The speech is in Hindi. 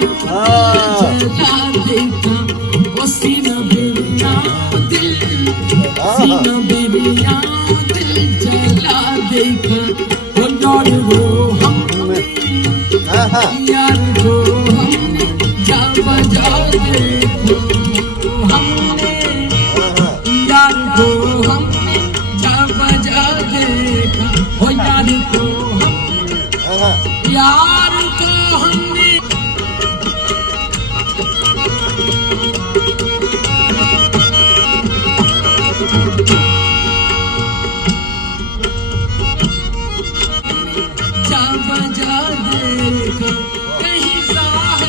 जला देखा वो सीना बेरिया दिल, सीना बेरिया दिल जला देखा वो डर हो हम यार हो